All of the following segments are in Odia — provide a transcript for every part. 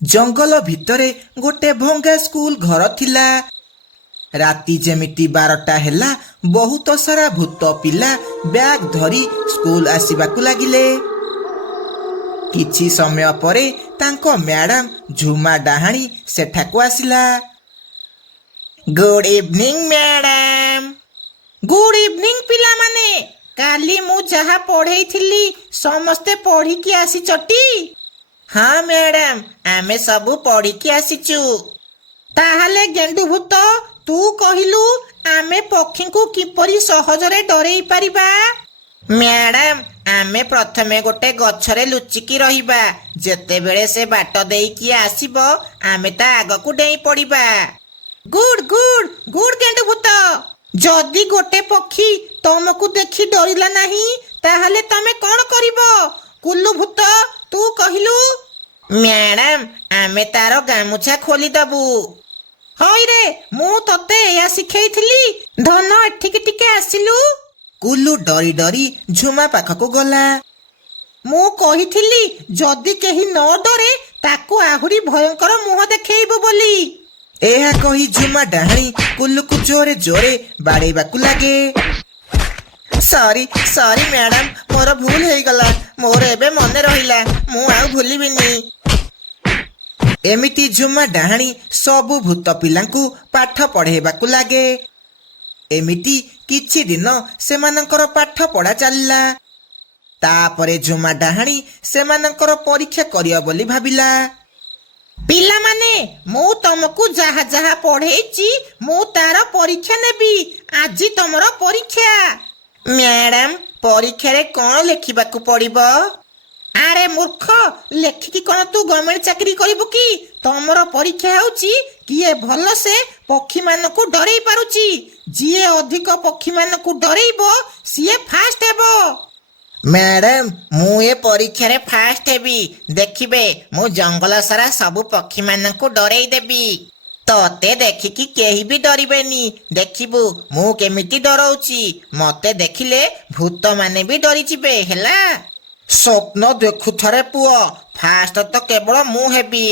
ଜଙ୍ଗଲ ଭିତରେ ଗୋଟେ ଭଙ୍ଗା ସ୍କୁଲ ଘର ଥିଲା। ରାତି ଯେମିତି 12ଟା ହେଲା, ବହୁତ ସାରା ଭୂତ ପିଲା ବ୍ୟାଗ ଧରି ସ୍କୁଲ ଆସିବାକୁ ଲାଗିଲେ। କିଛି ସମୟ ପରେ ତାଙ୍କ ମ୍ୟାଡାମ ଝୁମା ଡାହାଣୀ ସେଠାକୁ ଆସିଲା। Good evening madam. Good evening ପିଲାମାନେ। କାଲି ମୁଁ ଯାହା ପଢେଇଥିଲି ସମସ୍ତେ ପଢିକି ଆସିଛଟି? ହଁ ମ୍ୟାଡାମ, ଆମେ ସବୁ ପଢିକି ଆସିଛୁ। ତାହେଲେ ଗେଣ୍ଡୁ ଭୂତ, ତୁ କହିଲୁ ଆମେ ପକ୍ଷୀଙ୍କୁ କିପରି ସହଜରେ ଡରେଇ ପାରିବା? ମ୍ୟାଡାମ, ଆମେ ପ୍ରଥମେ ଗୋଟେ ଗଛରେ ଲୁଚିକି ରହିବା। ଯେତେବେଳେ ସେ ବାଟ ଦେଇକି ଆସିବ ଆମେ ତା ଆଗକୁ ଡେଇଁ ପଡିବା। ଗୁଡ୍ ଗୁଡ୍ ଗୁଡ୍ ଗେଣ୍ଡୁ ଭୂତ। ଯଦି ଗୋଟେ ପକ୍ଷୀ ତମକୁ ଦେଖି ଡରିଲା ନାହିଁ ତାହେଲେ ତମେ କଣ କରିବ? କୁଲୁ ଭୂତ, ତୁ କହିଲୁ। ମ୍ୟାଡାମ, ଆମେ ତାର ଗାମୁଛା ଖୋଲିଦବୁ। ହଇରେ, ମୁଁ ତତେ ଏଇଆ ଶିଖେଇଥିଲି। ଧନ, ଏଠିକି ଟିକେ ଆସିଲୁ। କୁଲୁ ଡରି ଡରି ଝୁମା ପାଖକୁ ଗଲା। ମୁଁ କହିଥିଲି ଯଦି କେହି ନ ଡରେ ତାକୁ ଆହୁରି ଭୟଙ୍କର ମୁହଁ ଦେଖେଇବୁ ବୋଲି। ଏହା କହି ଝୁମା ଡାହାଣୀ କୁଲୁକୁ ଜୋରେ ଜୋରେ ବାଡେଇବାକୁ ଲାଗେ। ସରି ସରି ମ୍ୟାଡାମ, ମୋର ଭୁଲ ହେଇଗଲା। ମୋର ଏବେ ମନେ ରହିଲା, ମୁଁ ଆଉ ଭୁଲିବିନି। ଏମିତି ଝୁମା ଡାହାଣୀ ସବୁ ଭୂତ ପିଲାଙ୍କୁ ପାଠ ପଢେଇବାକୁ ଲାଗେ। ଏମିତି କିଛି ଦିନ ସେମାନଙ୍କର ପାଠ ପଢା ଚାଲିଲା। ତାପରେ ଝୁମା ଡାହାଣୀ ସେମାନଙ୍କର ପରୀକ୍ଷା କରିବ ବୋଲି ଭାବିଲା। ପିଲାମାନେ, ମୁଁ ତମକୁ ଯାହା ଯାହା ପଢେଇଛି ମୁଁ ତାର ପରୀକ୍ଷା ନେବି। ଆଜି ତମର ପରୀକ୍ଷା। ମ୍ୟାଡାମ, ପରୀକ୍ଷାରେ କଣ ଲେଖିବାକୁ ପଡିବ? ଆରେ ମୂର୍ଖ, ଲେଖିକି କଣ ତୁ ଗଭର୍ଣ୍ଣମେଣ୍ଟ ଚାକିରି କରିବୁ କି? ତମର ପରୀକ୍ଷା ହେଉଛି କିଏ ଭଲସେ ପକ୍ଷୀମାନଙ୍କୁ ଡରେଇ ପାରୁଛି। ଯିଏ ଅଧିକ ପକ୍ଷୀମାନଙ୍କୁ ଡରେଇବ ସିଏ ଫାଷ୍ଟ ହେବ। ମ୍ୟାଡାମ, ମୁଁ ଏ ପରୀକ୍ଷାରେ ଫାଷ୍ଟ ହେବି। ଦେଖିବେ, ମୁଁ ଜଙ୍ଗଲ ସାରା ସବୁ ପକ୍ଷୀମାନଙ୍କୁ ଡରେଇ ଦେବି। ତତେ ଦେଖିକି କେହି ବି ଡରିବେନି। ଦେଖିବୁ ମୁଁ କେମିତି ଡରଉଛି। ମତେ ଦେଖିଲେ ଭୂତମାନେ ବି ଡରିଯିବେ। ହେଲା? ସ୍ୱପ୍ନ ଦେଖୁଥରେ ପୁଅ, ଫାଷ୍ଟ ତ କେବଳ ମୁଁ ହେବି।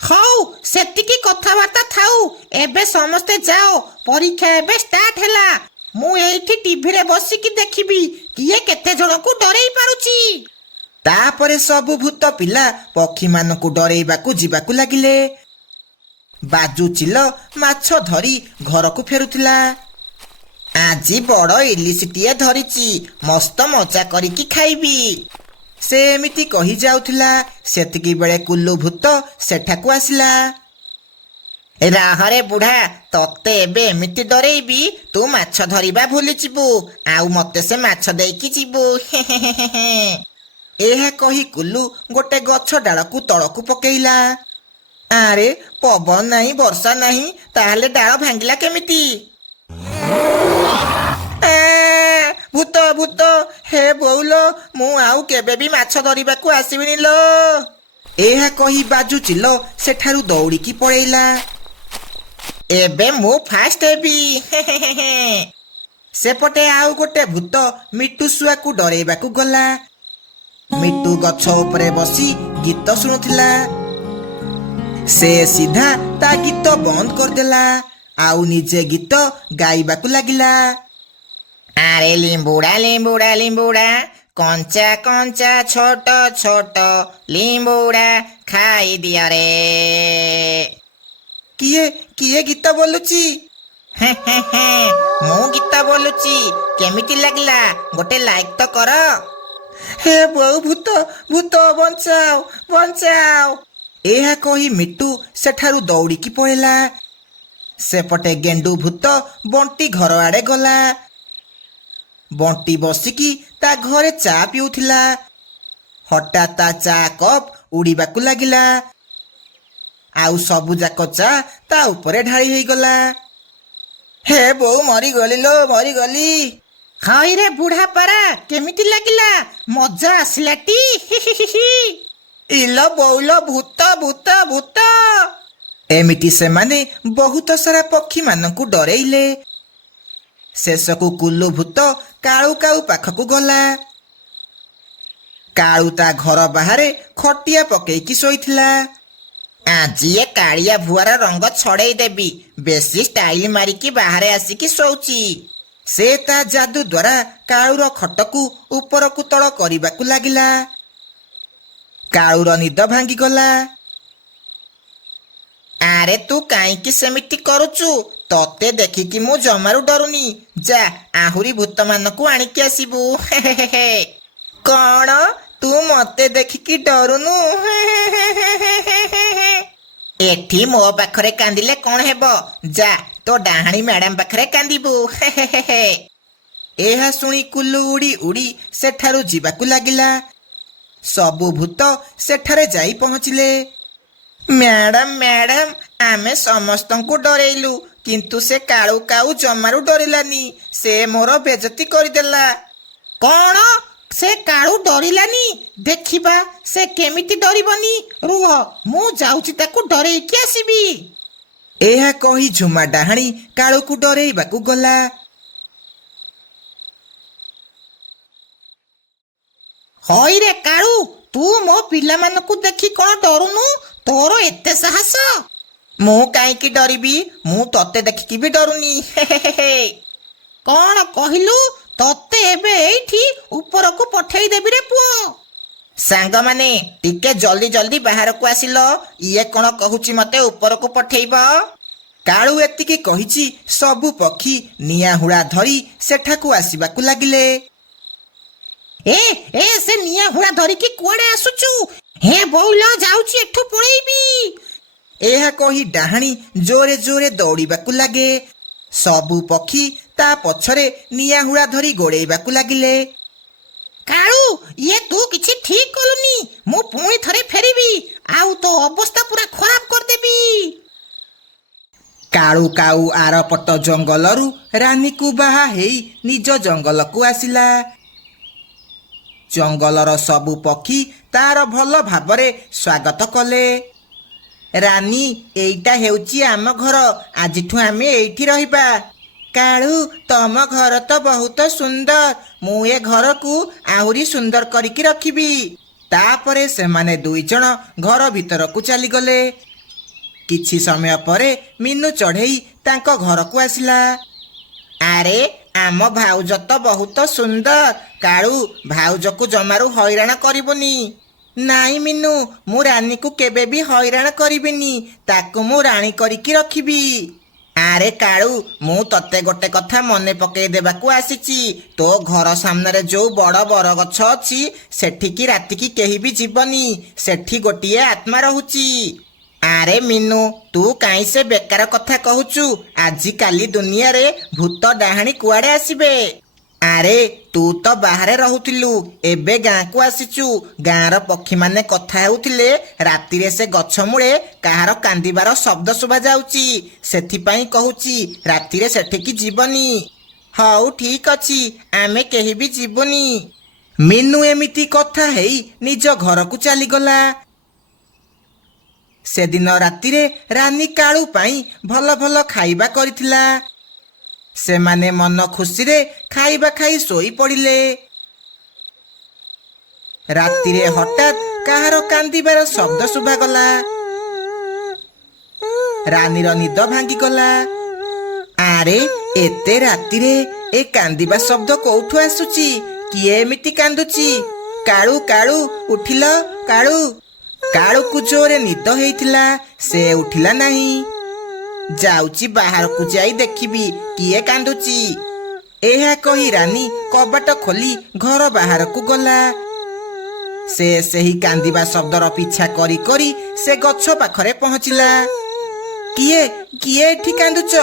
ହଉ, ସେତିକି କଥାବାର୍ତ୍ତା ଥାଉ। ଏବେ ସମସ୍ତେ ଯାଅ, ପରୀକ୍ଷା ଏବେ ଷ୍ଟାର୍ଟ ହେଲା। ମୁଁ ଏଇଠି ଟିଭିରେ ବସିକି ଦେଖିବି କିଏ କେତେ ଜଣଙ୍କୁ ଡରେଇ ପାରୁଛି। ତାପରେ ସବୁ ଭୂତ ପିଲା ପକ୍ଷୀମାନଙ୍କୁ ଡରେଇବାକୁ ଯିବାକୁ ଲାଗିଲେ। ବାଜୁଚିଲ ମାଛ ଧରି ଘରକୁ ଫେରୁଥିଲା। ଆଜି ବଡ ଇଲିଶଟିଏ ଧରିଛି, ମସ୍ତ ମଜା କରିକି ଖାଇବି। ସେ ଏମିତି କହି ଯାଉଥିଲା, ସେତିକି ବେଳେ କୁଲୁ ଭୂତ ସେଠାକୁ ଆସିଲା। ରାହରେ ବୁଢା, ତତେ ଏବେ ଏମିତି ଡରେଇବି ତୁ ମାଛ ଧରିବା ଭୁଲିଯିବୁ। ଆଉ ମତେ ସେ ମାଛ ଦେଇକି ଯିବୁ। ଏହା କହି କୁଲୁ ଗୋଟେ ଗଛ ଡାଳକୁ ତଳକୁ ପକେଇଲା। ଆରେ, ପବନ ନାହିଁ, ବର୍ଷା ନାହିଁ, ତାହେଲେ ଡାଳ ଭାଙ୍ଗିଲା କେମିତି? ଭୂତ ଭୂତ, ହେ ବୋଉଲୋ, ମୁଁ ଆଉ କେବେ ବି ମାଛ ଧରିବାକୁ ଆସିବିନି ଲୋ। ଏହା କହି ବାଜୁଚିଲ ସେଠାରୁ ଦୌଡ଼ିକି ପଳେଇଲା। ଏବେ ମୁଁ ଫାଷ୍ଟ ହେବି। ସେପଟେ ଆଉ ଗୋଟେ ଭୂତ ମିଟୁ ଶୁଆକୁ ଡରେଇବାକୁ ଗଲା। ମିଟୁ ଗଛ ଉପରେ ବସି ଗୀତ ଶୁଣୁଥିଲା। ସେ ସିଧା ତା ଗୀତ ବନ୍ଦ କରିଦେଲା, ଆଉ ନିଜେ ଗୀତ ଗାଇବାକୁ ଲାଗିଲା। ଆରେ ଲିମ୍ବୁଡା ଲିମ୍ବୁଡା ଲିମ୍ବୁଡା, କଞ୍ଚା କଞ୍ଚା ଛୋଟ ଛୋଟ ଲିମ୍ବୁଡା ଖାଇଦିଅ ରେ। କିଏ କିଏ ଗୀତ ବୋଲୁଛି? ମୁଁ ଗୀତ ବୋଲୁଛି। କେମିତି ଲାଗିଲା? ଗୋଟେ ଲାଇକ୍ ତ କର। ହେ ବୋଉ ଭୂତ, ଭୂତ ବଞ୍ଚାଅ ବଞ୍ଚାଅ। ଏହା କହି ମିଟୁ ସେଠାରୁ ଦୌଡ଼ିକି ପଳେଇଲା। ସେପଟେ ଗେଣ୍ଡୁ ଭୂତ ବଣ୍ଟି ଘର ଆଡେ ଗଲା। ବଣ୍ଟି ବସିକି ତା ଘରେ ଚା ପିଉଥିଲା। ହଠାତ୍ ତା ଚା କପ୍ ଉଡ଼ିବାକୁ ଲାଗିଲା, ଆଉ ସବୁ ଯାକ ଚା ତା ଉପରେ ଢାଳି ହେଇଗଲା। ହେ ବୋଉ, ମରିଗଲି ଲୋ, ମରିଗଲି। ହଇରେ ବୁଢା ପାରା, କେମିତି ଲାଗିଲା? ମଜା ଆସିଲାଟି? ଇଲୋ ବୋଉଲୋ, ଭୂତ ଭୂତ ଭୂତ। ଏମିତି ସେମାନେ ବହୁତ ସାରା ପକ୍ଷୀମାନଙ୍କୁ ଡରେଇଲେ। ଶେଷକୁ କୁଲୁ ଭୂତ କାଳୁ କାଉ ପାଖକୁ ଗଲା। କାଳୁ ତା ଘର ବାହାରେ ଖଟିଆ ପକେଇକି ଶୋଇଥିଲା। ଆଜି ଏ କାଳିଆ ଭୁଆର ରଙ୍ଗ ଛଡେଇ ଦେବି, ବେଶୀ ଷ୍ଟାଇଲ ମାରିକି ବାହାରେ ଆସିକି ଶୋଉଛି। ସେ ତା ଯାଦୁ ଦ୍ୱାରା କାଳୁର ଖଟକୁ ଉପରକୁ ତଳ କରିବାକୁ ଲାଗିଲା। କାଳୁର ନିଦ ଭାଙ୍ଗିଗଲା। ଆରେ ତୁ କାହିଁକି ସେମିତି କରୁଛୁ? ତତେ ଦେଖିକି ମୁଁ ଜମାରୁ ଡରୁନି। ଯା ଆହୁରି ଭୂତମାନଙ୍କୁ ଆଣିକି ଆସିବୁ। କଣ ତୁ ମତେ ଦେଖିକି ଡରୁନୁ? ଏଠି ମୋ ପାଖରେ କାନ୍ଦିଲେ କଣ ହେବ? ଯା ତୋ ଡାହାଣୀ ମ୍ୟାଡାମ ପାଖରେ କାନ୍ଦିବୁ। ଏହା ଶୁଣି କୁଲୁ ଉଡ଼ି ଉଡ଼ି ସେଠାରୁ ଯିବାକୁ ଲାଗିଲା। ସବୁ ଭୂତ ସେଠାରେ ଯାଇ ପହଞ୍ଚିଲେ। ମ୍ୟାଡାମ ମ୍ୟାଡାମ, ଆମେ ସମସ୍ତଙ୍କୁ ଡରେଇଲୁ, କିନ୍ତୁ ସେ କାଳୁ କାଉ ଜମାରୁ ଡରିଲାନି। ସେ ମୋର ବେଜତି କରିଦେଲା। କଣ? ସେ କାଳୁ ଡରିଲାନି? ଦେଖିବା ସେ କେମିତି ଡରିବନି। ରୁହ, ମୁଁ ଯାଉଛି ତାକୁ ଡରେଇକି ଆସିବି। ଏହା କହି ଝୁମା ଡାହାଣୀ କାଳୁକୁ ଡରେଇବାକୁ ଗଲା। ହଇରେ କାଳୁ, ତୁ ମୋ ପିଲାମାନଙ୍କୁ ଦେଖି କଣ ଡରୁନୁ? ତୋର ଏତେ ସାହସ? ମୁଁ କାହିଁକି ଡରିବି? ମୁଁ ତତେ ଦେଖିକି ବି ଡରୁନି। କଣ କହିଲୁ? ତତେ ଏବେ ଏଇଠି ଉପରକୁ ପଠେଇ ଦେବି ରେ ପୁଅ। ସାଙ୍ଗମାନେ ଟିକେ ଜଲ୍ଦି ଜଲ୍ଦି ବାହାରକୁ ଆସିଲ। ଇଏ କଣ କହୁଛି ମତେ ଉପରକୁ ପଠେଇବ? କାଳୁ ଏତିକି କହିଛି ସବୁ ପକ୍ଷୀ ନିଆଁ ହୁଳା ଧରି ସେଠାକୁ ଆସିବାକୁ ଲାଗିଲେ। ଏ ସେ ନିଆଁ ହୁଳା ଧରିକି କୁଆଡେ ଆସୁଛୁ? ହେ ବଉଲ, ଯାଉଛି ଏଠୁ ପଳେଇବି। ଏହା କହି ଡାହାଣୀ ଜୋରେ ଜୋରେ ଦୌଡ଼ିବାକୁ ଲାଗେ। ସବୁ ପକ୍ଷୀ ତା ପଛରେ ନିଆଁ ହୁଳା ଧରି ଗୋଡ଼େଇବାକୁ ଲାଗିଲେ। କାଳୁ, ଇଏ ତୁ କିଛି ଠିକ କଲୁନି। ମୁଁ ପୁଣି ଥରେ ଫେରିବି, ଆଉ ତୋ ଅବସ୍ଥା ପୁରା ଖରାପ କରିଦେବି। କାଳୁ କାଉ ଆରପଟ ଜଙ୍ଗଲରୁ ରାନୀକୁ ବାହା ହେଇ ନିଜ ଜଙ୍ଗଲକୁ ଆସିଲା। ଜଙ୍ଗଲର ସବୁ ପକ୍ଷୀ ତାର ଭଲ ଭାବରେ ସ୍ୱାଗତ କଲେ। ରାନୀ, ଏଇଟା ହେଉଛି ଆମ ଘର। ଆଜିଠୁ ଆମେ ଏଇଠି ରହିବା। କାଳୁ, ତମ ଘର ତ ବହୁତ ସୁନ୍ଦର। ମୁଁ ଏ ଘରକୁ ଆହୁରି ସୁନ୍ଦର କରିକି ରଖିବି। ତାପରେ ସେମାନେ ଦୁଇ ଜଣ ଘର ଭିତରକୁ ଚାଲିଗଲେ। କିଛି ସମୟ ପରେ ମିନୁ ଚଢ଼େଇ ତାଙ୍କ ଘରକୁ ଆସିଲା। ଆରେ, ଆମ ଭାଉଜ ତ ବହୁତ ସୁନ୍ଦର। କାଳୁ, ଭାଉଜକୁ ଜମାରୁ ହଇରାଣ କରିବୁନି। ନାଇଁ ମିନୁ, ମୁଁ ରାନୀକୁ କେବେ ବି ହଇରାଣ କରିବିନି। ତାକୁ ମୁଁ ରାଣୀ କରିକି ରଖିବି। ଆରେ କାଳୁ, ମୁଁ ତତେ ଗୋଟେ କଥା ମନେ ପକେଇ ଦେବାକୁ ଆସିଛି। ତୋ ଘର ସାମ୍ନାରେ ଯୋଉ ବଡ଼ ବରଗଛ ଅଛି, ସେଠିକି ରାତିକି କେହି ବି ଯିବନି। ସେଠି ଗୋଟିଏ ଆତ୍ମା ରହୁଛି। ଆରେ ମିନୁ, ତୁ କାହିଁ ସେ ବେକାର କଥା କହୁଛୁ? ଆଜିକାଲି ଦୁନିଆରେ ଭୂତ ଡାହାଣୀ କୁଆଡେ ଆସିବେ? ଆରେ, ତୁ ତ ବାହାରେ ରହୁଥିଲୁ, ଏବେ ଗାଁକୁ ଆସିଛୁ। ଗାଁର ପକ୍ଷୀମାନେ କଥା ହେଉଥିଲେ ରାତିରେ ସେ ଗଛ ମୂଳେ କାହାର କାନ୍ଦିବାର ଶବ୍ଦ ଶୁଭା ଯାଉଛି। ସେଥିପାଇଁ କହୁଛି ରାତିରେ ସେଠିକି ଯିବନି। ହଉ ଠିକ ଅଛି, ଆମେ କେହି ବି ଯିବୁନି। ମିନୁ ଏମିତି କଥା ହେଇ ନିଜ ଘରକୁ ଚାଲିଗଲା। ସେଦିନ ରାତିରେ ରାନୀ କାଳୁ ପାଇଁ ଭଲ ଭଲ ଖାଇବା କରିଥିଲା। ସେମାନେ ମନ ଖୁସିରେ ଖାଇବା ଖାଇ ଶୋଇ ପଡ଼ିଲେ। ରାତିରେ ହଠାତ୍ କାହାର କାନ୍ଦିବାର ଶବ୍ଦ ଶୁଭାଗଲା। ରାନୀର ନିଦ ଭାଙ୍ଗିଗଲା। ଆରେ, ଏତେ ରାତିରେ ଏ କାନ୍ଦିବା ଶବ୍ଦ କୋଉଠୁ ଆସୁଛି? କିଏ ଏମିତି କାନ୍ଦୁଛି? କାଳୁ କାଳୁ, ଉଠିଲ କାଳୁ। କାଳୁକୁ ଜୋରେ ନିଦ ହେଇଥିଲା, ସେ ଉଠିଲା ନାହିଁ। ଯାଉଛି ବାହାରକୁ ଯାଇ ଦେଖିବି କିଏ କାନ୍ଦୁଛି। ଏହା କହି ରାନୀ କବାଟ ଖୋଲି ଘର ବାହାରକୁ ଗଲା। ସେ ସେହି କାନ୍ଦିବା ଶବ୍ଦର ପିଛା କରି କରି ସେ ଗଛ ପାଖରେ ପହଞ୍ଚିଲା। କିଏ କିଏ ଏଠି କାନ୍ଦୁଛ?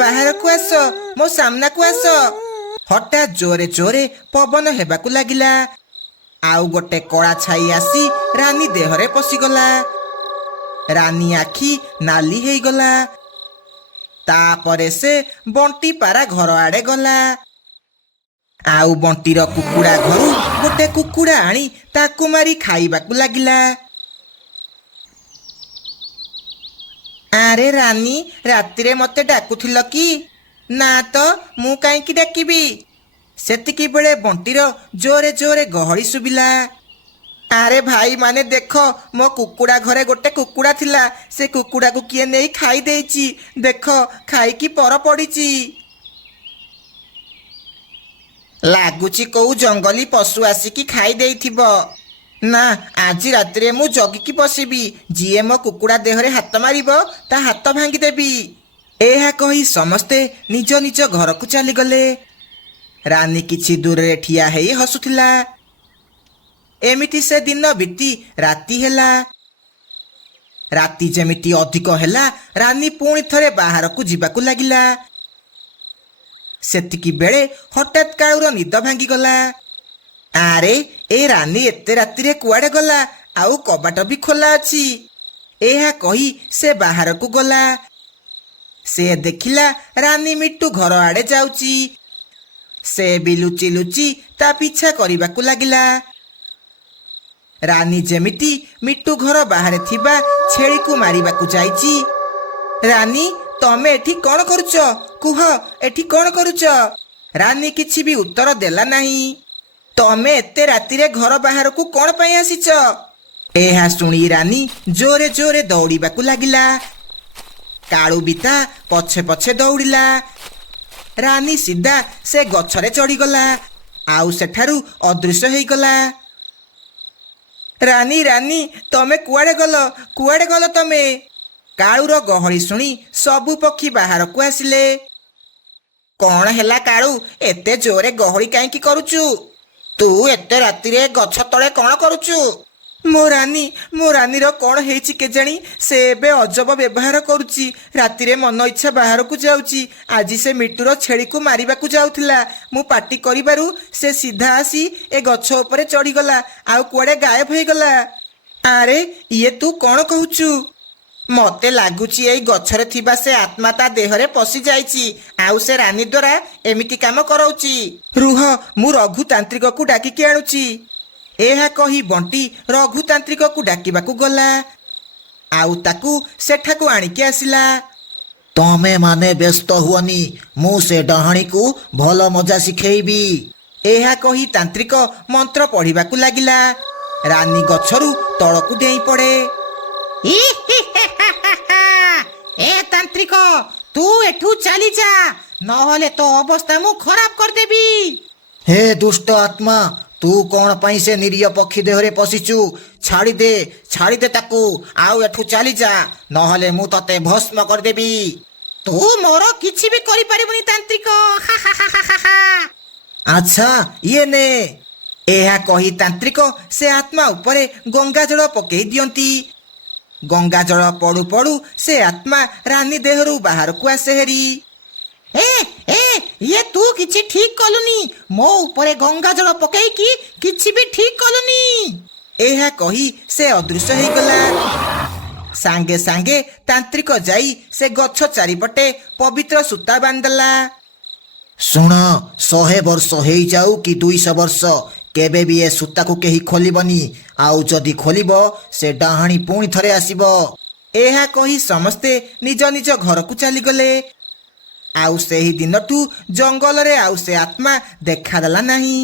ବାହାରକୁ ଆସ, ମୋ ସାମ୍ନାକୁ ଆସ। ହଠାତ୍ ଜୋରେ ଜୋରେ ପବନ ହେବାକୁ ଲାଗିଲା। ଆଉ ଗୋଟେ କଳା ଛାଇ ଆସି ରାନୀ ଦେହରେ ପଶିଗଲା। ରାନୀ ଆଖି ନାଲି ହେଇଗଲା। ତାପରେ ସେ ବଣ୍ଟି ପାରା ଘର ଆଡ଼େ ଗଲା। ଆଉ ବଣ୍ଟିର କୁକୁଡ଼ା ଘରୁ ଗୋଟେ କୁକୁଡ଼ା ଆଣି ତାକୁ ମାରି ଖାଇବାକୁ ଲାଗିଲା। ଆରେ ରାନୀ, ରାତିରେ ମତେ ଡାକୁଥିଲ କି? ନା ତ, ମୁଁ କାହିଁକି ଡାକିବି? ସେତିକି ବେଳେ ବଣ୍ଟିର ଜୋରେ ଜୋରେ ଗହଳି ଶୁଭିଲା। ଆରେ ଭାଇ ମାନେ ଦେଖ, ମୋ କୁକୁଡ଼ା ଘରେ ଗୋଟେ କୁକୁଡ଼ା ଥିଲା, ସେ କୁକୁଡ଼ାକୁ କିଏ ନେଇ ଖାଇ ଦେଇଛି। ଦେଖ, ଖାଇକି ପର ପଡ଼ିଛି। ଲାଗୁଛି କୋଉ ଜଙ୍ଗଲୀ ପଶୁ ଆସିକି ଖାଇ ଦେଇଥିବ। ନା, ଆଜି ରାତିରେ ମୁଁ ଜଗିକି ବସିବି। ଯିଏ ମୋ କୁକୁଡ଼ା ଦେହରେ ହାତ ମାରିବ ତା ହାତ ଭାଙ୍ଗିଦେବି। ଏହା କହି ସମସ୍ତେ ନିଜ ନିଜ ଘରକୁ ଚାଲିଗଲେ। ରାନୀ କିଛି ଦୂରରେ ଠିଆ ହେଇ ହସୁଥିଲା। ଏମିତି ସେ ଦିନ ବିତି ରାତି ହେଲା। ରାତି ଯେମିତି ଅଧିକ ହେଲା, ରାନୀ ପୁଣି ଥରେ ବାହାରକୁ ଯିବାକୁ ଲାଗିଲା। ସେତିକି ବେଳେ ହଠାତ୍ କାଳୁର ନିଦ ଭାଙ୍ଗିଗଲା। ଆରେ, ଏ ରାନୀ ଏତେ ରାତିରେ କୁଆଡ଼େ ଗଲା? ଆଉ କବାଟ ବି ଖୋଲା ଅଛି। ଏହା କହି ସେ ବାହାରକୁ ଗଲା। ସେ ଦେଖିଲା ରାନୀ ମିଟୁ ଘର ଆଡ଼େ ଯାଉଛି। ସେ ବି ଲୁଚି ଲୁଚି ତା ପିଛା କରିବାକୁ ଲାଗିଲା। ରାନୀ ଯେମିତି ମିଟୁ ଘର ବାହାରେ ଥିବା ଛେଳିକୁ ମାରିବାକୁ ଯାଇଛି। ରାନୀ, ତମେ ଏଠି କ'ଣ କରୁଛ? କୁହ, ଏଠି କ'ଣ କରୁଛ? ରାନୀ କିଛି ବି ଉତ୍ତର ଦେଲା ନାହିଁ। ତମେ ଏତେ ରାତିରେ ଘର ବାହାରକୁ କ'ଣ ପାଇଁ ଆସିଛ? ଏହା ଶୁଣି ରାନୀ ଜୋରେ ଜୋରେ ଦୌଡ଼ିବାକୁ ଲାଗିଲା। କାଳୁ ବି ତା ପଛେ ପଛେ ଦୌଡ଼ିଲା। ରାନୀ ସିଧା ସେ ଗଛରେ ଚଢ଼ିଗଲା, ଆଉ ସେଠାରୁ ଅଦୃଶ୍ୟ ହେଇଗଲା। ରାନୀ, ରାନୀ, ତମେ କୁଆଡ଼େ ଗଲ? କୁଆଡ଼େ ଗଲ ତମେ? କାଳୁର ଗହଳି ଶୁଣି ସବୁ ପକ୍ଷୀ ବାହାରକୁ ଆସିଲେ। କ'ଣ ହେଲା କାଳୁ, ଏତେ ଜୋରେ ଗହଳି କାହିଁକି କରୁଛୁ? ତୁ ଏତେ ରାତିରେ ଗଛ ତଳେ କ'ଣ କରୁଛୁ? ମୋ ରାନୀର କ'ଣ ହେଇଛି କେଜାଣି? ସେ ଏବେ ଅଜବ ବ୍ୟବହାର କରୁଛି। ରାତିରେ ମନ ଇଚ୍ଛା ବାହାରକୁ ଯାଉଛି। ଆଜି ସେ ମିଟୁର ଛେଳିକୁ ମାରିବାକୁ ଯାଉଥିଲା। ମୁଁ ପାଟି କରିବାରୁ ସେ ସିଧା ଆସି ଏ ଗଛ ଉପରେ ଚଢ଼ିଗଲା, ଆଉ କୁଆଡ଼େ ଗାୟବ ହେଇଗଲା। ଆରେ, ଇଏ ତୁ କ'ଣ କହୁଛୁ? ମତେ ଲାଗୁଛି ଏଇ ଗଛରେ ଥିବା ସେ ଆତ୍ମା ତା ଦେହରେ ପଶି ଯାଇଛି, ଆଉ ସେ ରାନୀ ଦ୍ୱାରା ଏମିତି କାମ କରାଉଛି। ରୁହ, ମୁଁ ରଘୁତାନ୍ତ୍ରିକକୁ ଡାକିକି ଆଣୁଛି। ଏହା କହି ବଣ୍ଟି ରଘୁତାନ୍ତ୍ରିକକୁ ଡାକିବାକୁ ଗଲା, ଆଉ ତାକୁ ସେଠାକୁ ଆଣିକି ଆସିଲା। ତମେ ମାନେ ବ୍ୟସ୍ତ ହୁଅନି, ମୁଁ ସେ ଡାହାଣୀକୁ ଭଲ ମଜା ଶିଖେଇବି। ଏହା କହି ତାନ୍ତ୍ରିକ ମନ୍ତ୍ର ପଢ଼ିବାକୁ ଲାଗିଲା। ରାନୀ ଗଛରୁ ତଳକୁ ଡେଇଁ ପଡ଼େ। ଏ ତାନ୍ତ୍ରିକ, ତୁ ଏଠୁ ଚାଲିଯା, ନହେଲେ ତୋ ଅବସ୍ଥା ମୁଁ ଖରାପ କରିଦେବି। ହେ ଦୁଷ୍ଟ ଆତ୍ମା, ତୁ କ'ଣ ପାଇଁ ସେ ନିରୀହ ପକ୍ଷୀ ଦେହରେ ପଶିଛୁ? ଛାଡ଼ିଦେ ତାକୁ, ଆଉ ଏଠୁ ଚାଲିଯା, ନହେଲେ ମୁଁ ତତେ ଭସ୍ମ କରିଦେବି। ତୁ ମୋର କିଛି ବି କରିପାରିବୁନି ତାନ୍ତ୍ରିକ। ଆଚ୍ଛା, ଇଏ ନେ। ଏହା କହି ତାନ୍ତ୍ରିକ ସେ ଆତ୍ମା ଉପରେ ଗଙ୍ଗା ଜଳ ପକେଇ ଦିଅନ୍ତି। ଗଙ୍ଗା ଜଳ ପଡୁ ପଡୁ ସେ ଆତ୍ମା ରାନୀ ଦେହରୁ ବାହାରକୁ ଆସେ ହେରି। ଇଏ ତୁ କିଛି ଠିକ କଲୁନି, ମୋ ଉପରେ ଗଙ୍ଗା ଜଳ ପକେଇକି କିଛି ବି ଠିକ କଲୁନି। ଏହା କହି ସେ ଅଦୃଶ୍ୟ ହେଇଗଲା। ସାଙ୍ଗେ ସାଙ୍ଗେ ତାନ୍ତ୍ରିକ ଯାଇ ସେ ଗଛ ଚାରିପଟେ ପବିତ୍ର ସୂତା ବାନ୍ଧିଦେଲା। ଶୁଣ, 100 ବର୍ଷ ହେଇଯାଉ କି 200 ବର୍ଷ, କେବେ ବି ଏ ସୂତାକୁ କେହି ଖୋଲିବନି। ଆଉ ଯଦି ଖୋଲିବ, ସେ ଡାହାଣୀ ପୁଣି ଥରେ ଆସିବ। ଏହା କହି ସମସ୍ତେ ନିଜ ନିଜ ଘରକୁ ଚାଲିଗଲେ। ଆଉ ସେହି ଦିନଠୁ ଜଙ୍ଗଲରେ ଆଉ ସେ ଆତ୍ମା ଦେଖାଦେଲା ନାହିଁ।